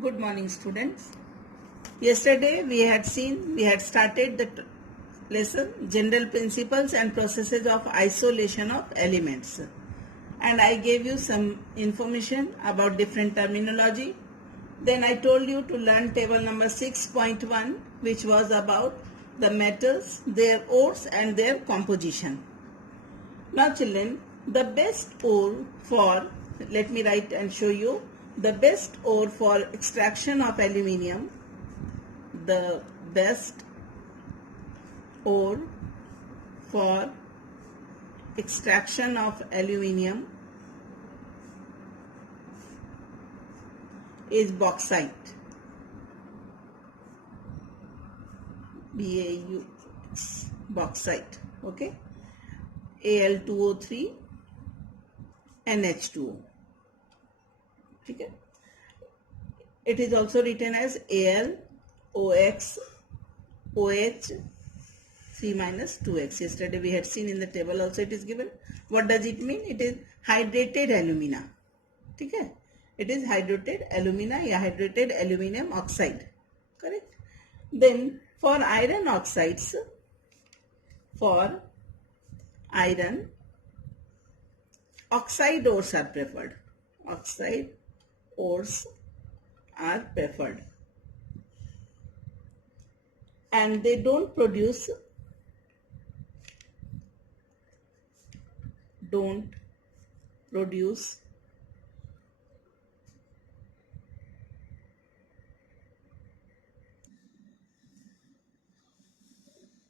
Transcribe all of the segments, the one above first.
Good morning, students. Yesterday we had started the lesson General Principles and Processes of Isolation of Elements, and I gave you some information about different terminology. Then I told you to learn table number 6.1, which was about the metals, their ores and their composition. Now children, the best ore for, let me write and show you, the best ore for extraction of aluminium, the best ore for extraction of aluminium is bauxite. B-A-U-X, bauxite, okay? Al2O3 NH2O. Okay? It is also written as AlOX OH 3 minus 2x. Yesterday we had seen in the table also it is given. What does it mean? It is hydrated alumina. Okay? It is hydrated alumina or hydrated aluminum oxide. Correct? Then for iron oxides, oxide ores are preferred. Oxide ores are preferred. And they don't produce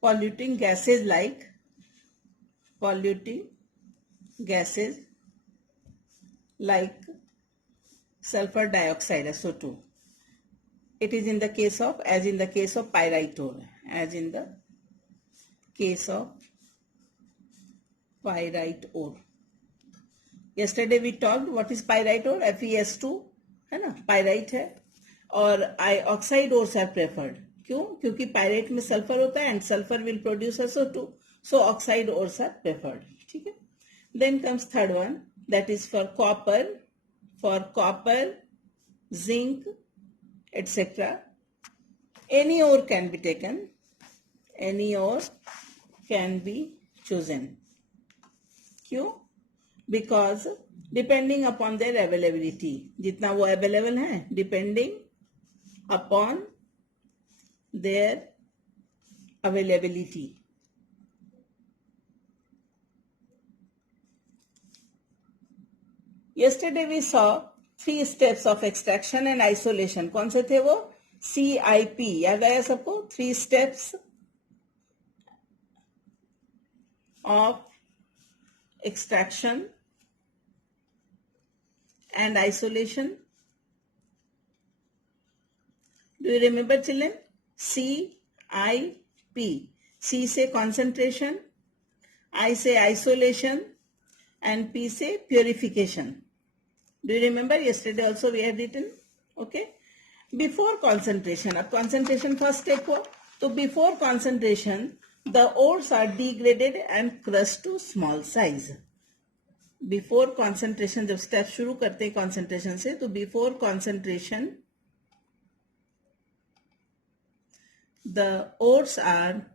polluting gases like sulfur dioxide, SO2. It is in the case of, as in the case of pyrite ore, Yesterday we talked what is pyrite ore, FeS2 है ना, pyrite है, और oxide ores are preferred. क्यों? क्योंकि pyrite में sulfur होता है and sulfur will produce SO2, so oxide ores are preferred. ठीक है? Then comes third one, that is for copper, zinc, etc. Any ore can be taken, any ore can be chosen. क्यों? Because depending upon their availability, जितना वो available है, depending upon their availability. Yesterday we saw 3 steps of extraction and isolation. कौन से थे वो? CIP. याद आया सबको? 3 steps of extraction and isolation. Do you remember, children? CIP. C say concentration, I say isolation, and P say purification. Do you remember? Yesterday also we had written. Okay. Before concentration, अब concentration first step हो, तो before concentration, the ores are degraded and crushed to small size. Before concentration, जब step शुरू करते हैं concentration से, तो before concentration, the ores are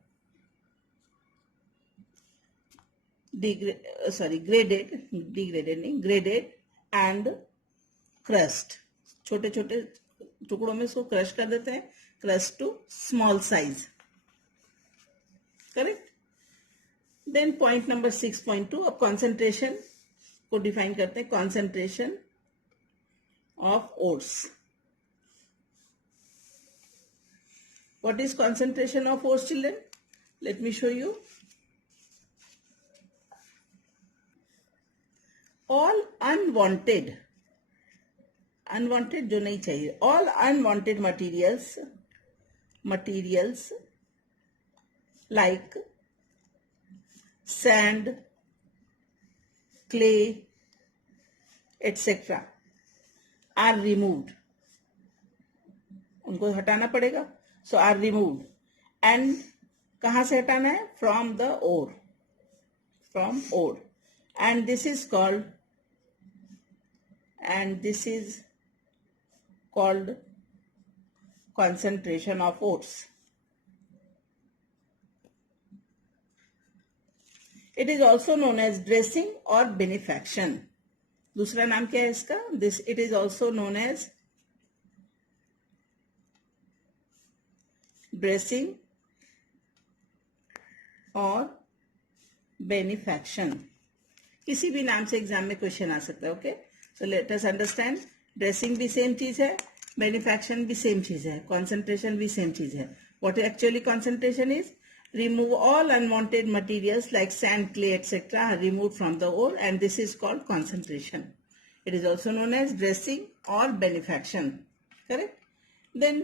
graded and crushed. छोटे छोटे टुकड़ों में इसको क्रश कर देते हैं, crushed to small size. Correct? Then point number 6.2, अब concentration को डिफाइन करते हैं, concentration of ores. What is concentration of ores, children? Let me show you. All unwanted जो नहीं चाहिए, all unwanted materials like sand, clay, etc. are removed. उनको हटाना पड़ेगा, so are removed. And कहाँ से हटाना है? From the ore. And this is called concentration of oats. It is also known as dressing or benefaction. दूसरा नाम क्या है इसका? This it is also known as dressing और benefaction. किसी भी नाम से एग्जाम में क्वेश्चन आ सकता है. Okay, so let us understand. Dressing भी सेम चीज है, बेनिफैक्शन भी सेम चीज है, कॉन्सेंट्रेशन भी सेम चीज है. What actually concentration is? Remove all unwanted materials like sand, clay, etc. are removed from the ore, and this is called concentration. It is also known as dressing or benefaction. Correct? Then,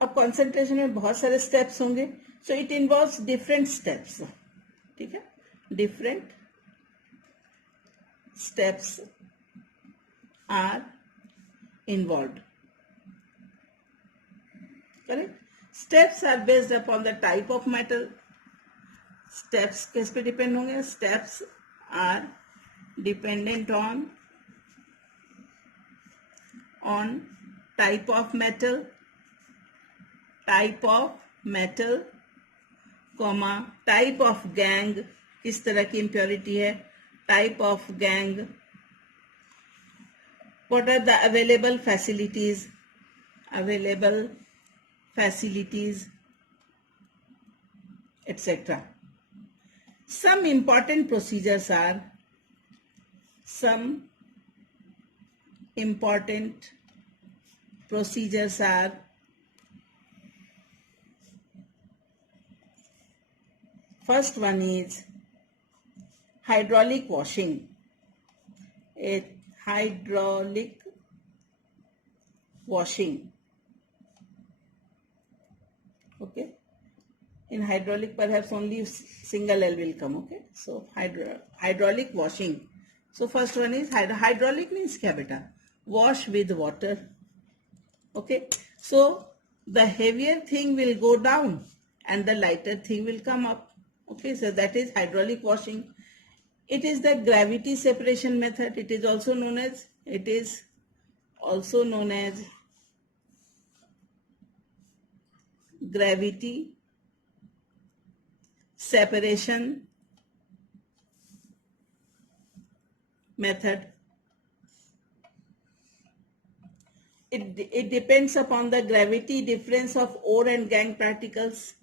अब concentration में बहुत सारे steps होंगे. So it involves different steps. ठीक है? Different steps are involved. Correct? Steps are based upon the type of metal. Steps किस पे depend होंगे? Steps are dependent on type of metal, comma, type of gang, किस तरह की impurity है, type of gang, what are the available facilities, etc. Some important procedures are first one is hydraulic washing. Okay, in hydraulic perhaps only single L will come. Okay, so hydraulic washing. So first one is hydraulic means kya beta? Wash with water. Okay, so the heavier thing will go down and the lighter thing will come up. Okay, so that is hydraulic washing. It is the gravity separation method. It is also known as gravity separation method. It depends upon the gravity difference of ore and gangue particles.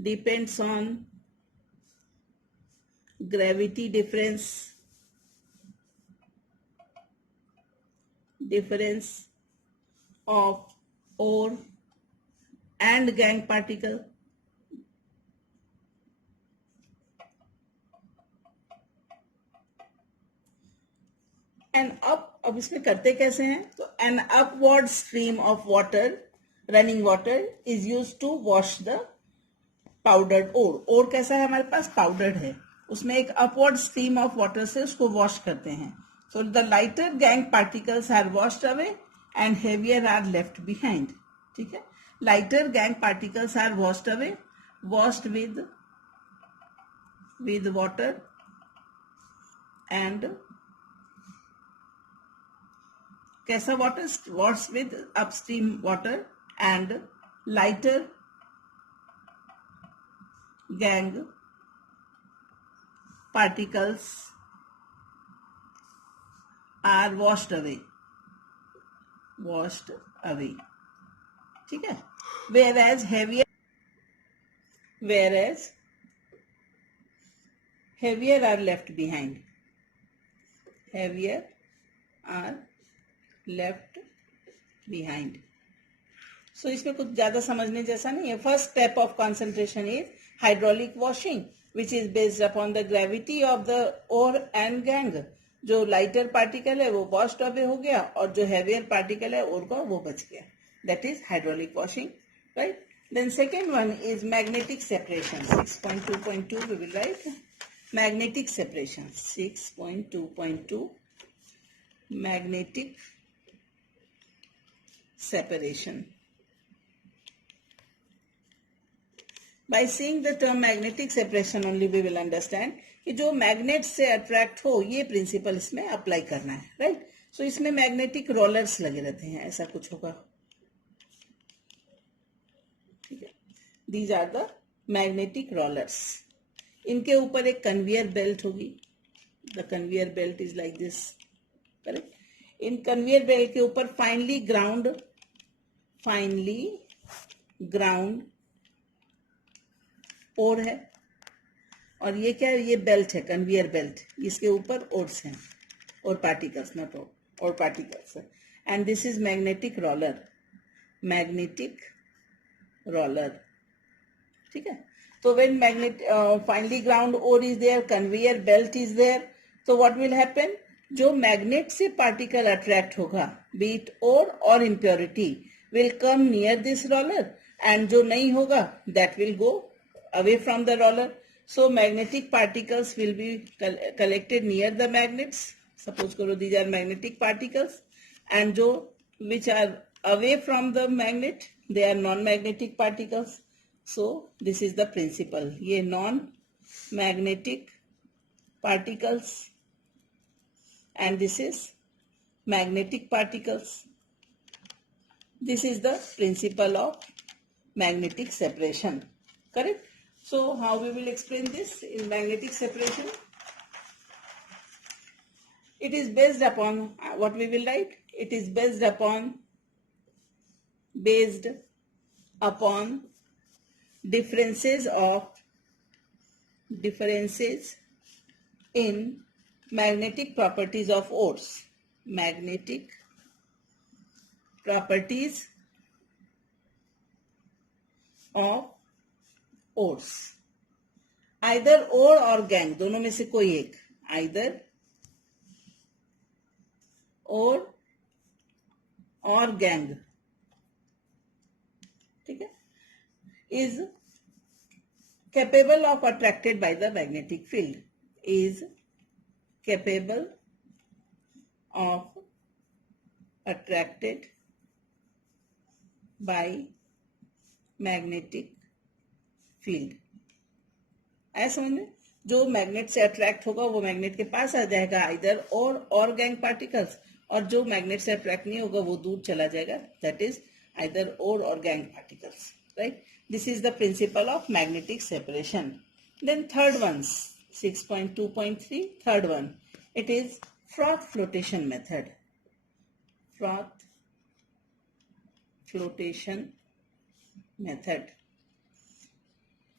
Depends on gravity difference of ore and gangue particle. And अब इसमें करते कैसे हैं? तो an upward stream of water, running water, is used to wash the powdered ore. ore कैसा है हमारे पास? Powdered है. उसमें एक upward stream of water से उसको wash करते हैं. So the lighter gangue particles are washed away and heavier are left behind. ठीक है? Lighter gangue particles are washed away, washed with water and कैसा water? Washed with upstream water, and lighter gangue particles are washed away. ठीक है? Whereas heavier are left behind. So इसमें कुछ ज्यादा समझने जैसा नहीं है. First step of concentration is hydraulic washing, which is based upon the gravity of the ore and gangue. जो lighter particle है वो washed away हो गया और जो heavier particle है ore का वो बच गया. That is hydraulic washing, right? Then second one is magnetic separation. 6.2.2 we will write magnetic separation. 6.2.2 magnetic separation. By seeing the term magnetic separation only we will understand कि जो magnet से attract हो ये principal इसमें apply करना है, right? सो इसमें magnetic rollers लगे रहते हैं, ऐसा कुछ होगा. ठीक है, these are the magnetic rollers. इनके ऊपर एक कन्वेयर बेल्ट होगी. The conveyor belt is like this. Correct. इन कन्वेयर बेल्ट के ऊपर फाइनली ग्राउंड ओर है. और ये क्या है? ये बेल्ट है, कन्वेयर बेल्ट. इसके ऊपर ओर्स हैं, और पार्टिकल्स, नॉट और पार्टिकल्स है. And this is magnetic roller. ठीक है. तो when finely ground ore is there, conveyor belt is there, so what will happen? जो मैग्नेट से पार्टिकल अट्रैक्ट होगा, be it ore or impurity, will come near this roller, and जो नहीं होगा, that will go away from the roller. So magnetic particles will be collected near the magnets. Suppose करो these are magnetic particles, and जो which are away from the magnet, they are non-magnetic particles. So this is the principle. ये non-magnetic particles and this is magnetic particles. This is the principle of magnetic separation. Correct? So how we will explain this in magnetic separation? It is based upon what we will write. It is based upon differences in magnetic properties of ores. Magnetic properties of ores. Either ore or gangue, दोनों में से कोई एक. Either ore or gangue. ठीक है, is capable of attracted by the magnetic field. Is capable of attracted by magnetic field. ऐसा समझ में, जो मैग्नेट से अट्रैक्ट होगा वो मैग्नेट के पास आ जाएगा, आइदर और गैंग पार्टिकल्स, और जो मैग्नेट से अट्रैक्ट नहीं होगा वो दूर चला जाएगा. That is either ore or gangue particles, right? This is the principle of magnetic separation. Then third one, 6.2.3, third one, it is froth flotation method. Froth flotation method.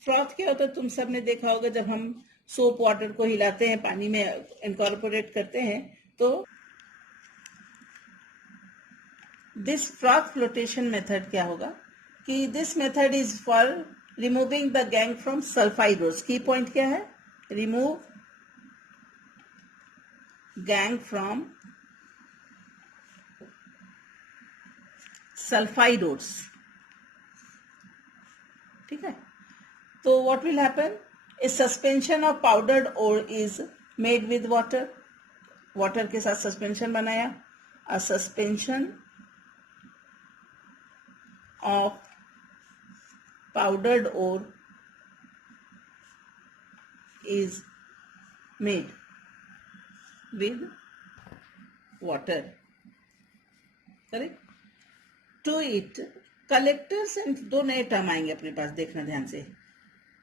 Froth क्या होता है? तुम सब ने देखा होगा, जब हम सोप वाटर को हिलाते हैं, पानी में इनकॉर्पोरेट करते हैं, तो दिस फ्रॉथ फ्लोटेशन मेथड क्या होगा कि this method is for removing the gangue from sulphide ores. Key point क्या है? Remove gangue from sulphide ores. ठीक है. तो what will happen? A suspension of powdered ore is made with water. Water के साथ सस्पेंशन बनाया. A suspension of powdered ore is made with water. Correct? To it, collectors and दो नए term आएंगे अपने पास, देखना ध्यान से.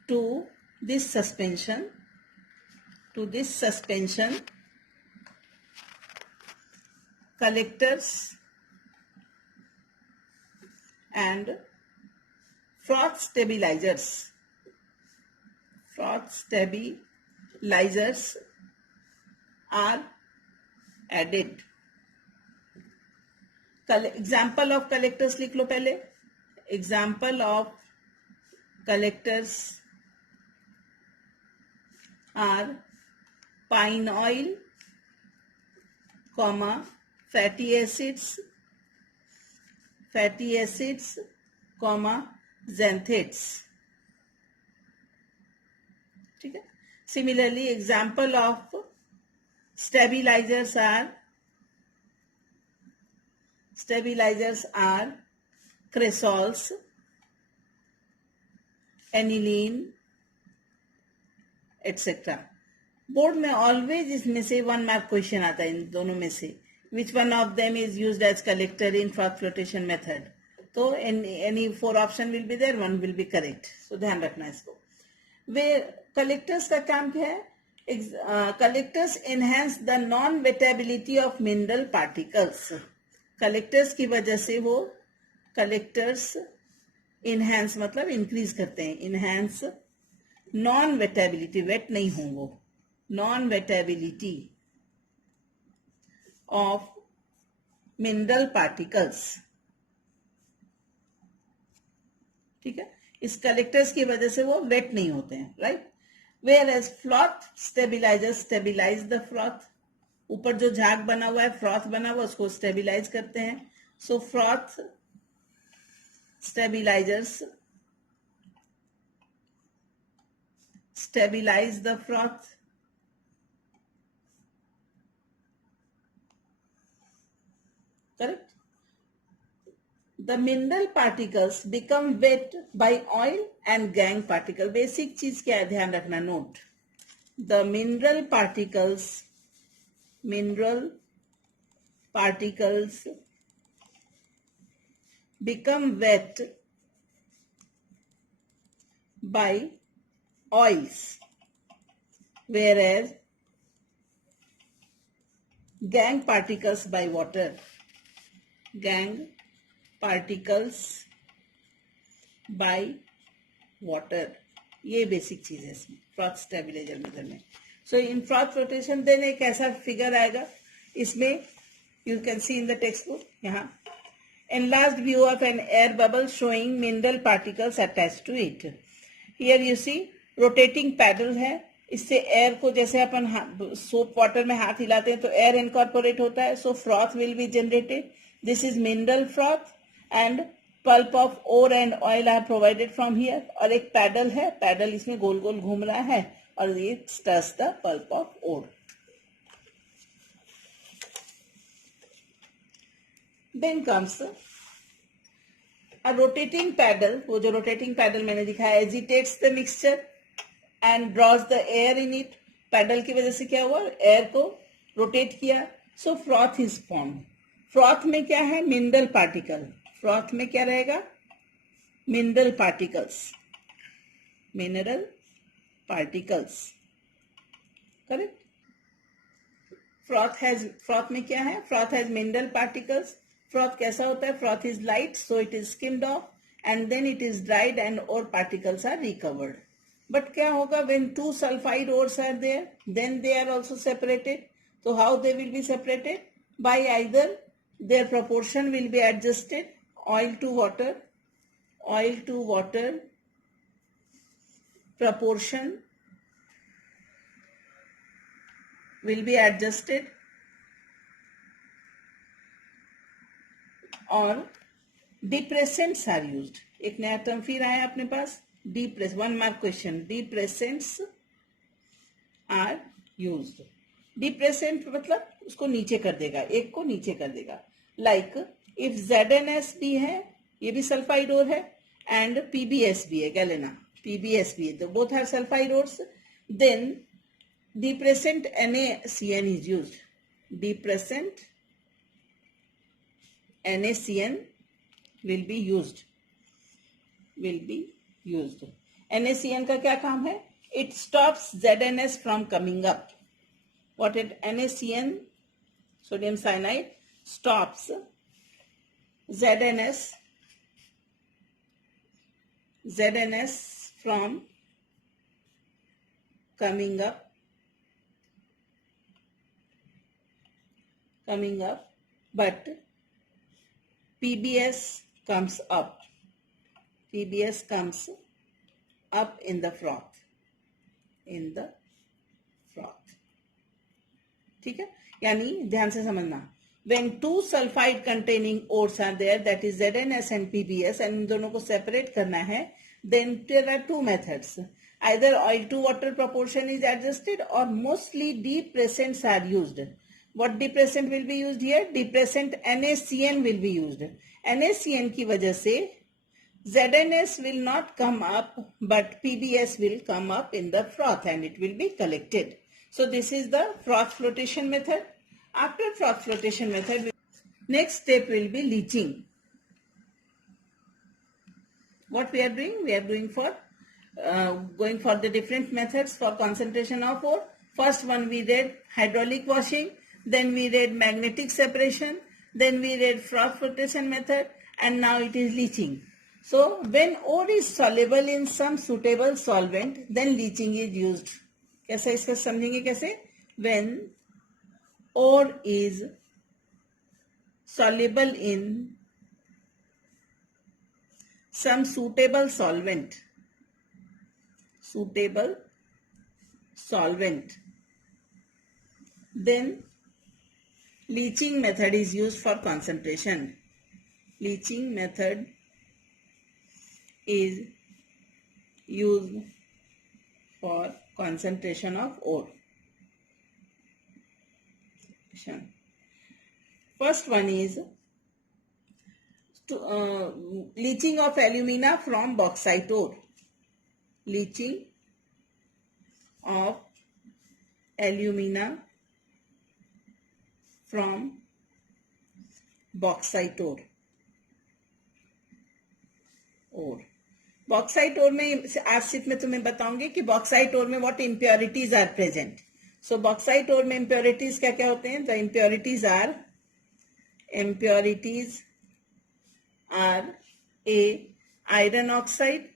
To this suspension, collectors and froth stabilizers are added. Example of collectors लिख लो पहले. Example of collectors are pine oil, fatty acids, xanthates. ठीक है. Similarly, example of stabilizers are cresols, aniline, etc. Board में ऑलवेज इसमें से 1 mark question आता है इन दोनों में से. Which one of them is used as collector in froth flotation method? तो any 4 option will be there, 1 will be correct. So ध्यान रखना इसको. वे कलेक्टर्स का काम क्या है? Collectors enhance the non wettability of mineral particles. Collectors की वजह से वो कलेक्टर्स इनहेंस मतलब इंक्रीज करते हैं. इनहेंस नॉन वेटेबिलिटी, वेट नहीं हो वो, non wettability of mineral particles. ठीक है, इस कलेक्टर्स की वजह से वो वेट नहीं होते हैं. Right. Whereas froth stabilisers stabilise the froth. ऊपर जो झाग बना हुआ है, फ्रॉथ बना हुआ, उसको स्टेबिलाइज करते हैं. So froth stabilisers stabilize the froth. Correct. The mineral particles become wet by oil and gangue particle. Basic चीज क्या है, ध्यान रखना. Note. The mineral particles become wet by oils, whereas gangue particles by water. Gangue particles by water. ये basic चीज है इसमें froth stabiliser method में. सो इन फ्रॉथ रोटेशन देन एक ऐसा फिगर आएगा इसमें, you can see in the text book. यहाँ enlarged view of an air bubble showing mineral particles attached to it. Here you see rotating paddle है. इससे air को, जैसे अपन सोप वाटर में हाथ हिलाते हैं तो एयर इनकॉर्पोरेट होता है. So froth will be generated. This is mineral froth and pulp of ore and oil are provided from here. और एक पैडल है, पैडल इसमें गोल गोल घूम रहा है और ये stirs the pulp of ore. Then comes a rotating paddle. वो जो rotating paddle मैंने दिखाया, agitates the mixture and draws the air in it. Paddle की वजह से क्या हुआ, एयर को रोटेट किया. So froth is form. Froth में क्या है, मिनरल पार्टिकल. फ्रॉथ में क्या रहेगा, mineral particles. Mineral particles. Correct. Froth में क्या है, froth has mineral particles. Froth कैसा होता है, froth is light, so it is skimmed off and then it is dried and ore particles are recovered. But क्या होगा, when two sulfide ores are there, then they are also separated. So how they will be separated? By either their proportion will be adjusted, oil to water proportion will be adjusted, or depressants are used. एक नया term फिर आया अपने पास, depress. 1 mark question. Depressants are used. Depressant मतलब उसको नीचे कर देगा, एक को नीचे कर देगा. Like if ZNS भी है, ये भी सल्फाइड ओर है, and PBS भी है, गैलेना PBS भी है, तो both are sulfide ores. Then depressant NaCN is used. Depressant NaCN will be used. NaCN का क्या काम है? It stops ZNS from coming up. What it NaCN, sodium cyanide, stops ZNS from coming up, but PBS comes up. PBS comes up in the froth. ठीक है, यानी ध्यान से समझना. When two sulfide containing ores are there, that is ZNS and PBS, and इन दोनों को separate करना है, then there are two methods. Either oil to water proportion is adjusted, or mostly depressants are used. What depressant will be used here? Depressant NaCN will be used. NaCN की वजह से ZNS will not come up, but PBS will come up in the froth and it will be collected. So this is the froth flotation method. After froth flotation method, next step will be leaching. what we are doing? We are doing for going for the different methods for concentration of ore. First one we read hydraulic washing, then we read magnetic separation, then we read froth flotation method, and now it is leaching. So when ore is soluble in some suitable solvent, then leaching is used. कैसे इसका समझेंगे कैसे? When ore is soluble in some suitable solvent, then leaching method is used for concentration. Leaching method is used for concentration of ore. First one is leaching of alumina from bauxite ore. Leaching of alumina from bauxite ore. Bauxite ore में आज सिर्फ मैं तुम्हें बताऊंगी कि bauxite ore में what impurities are present. So bauxite ore में impurities क्या क्या होते हैं? The impurities are A iron oxide,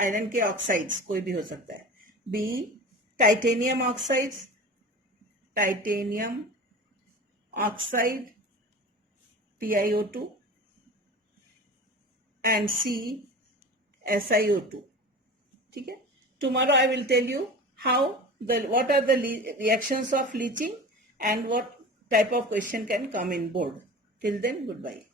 iron के ऑक्साइड्स कोई भी हो सकता है. B titanium oxides, titanium oxide TiO2, and C SiO2. ठीक है. Tomorrow I will tell you what are the reactions of leaching and what type of question can come in board. Till then, goodbye.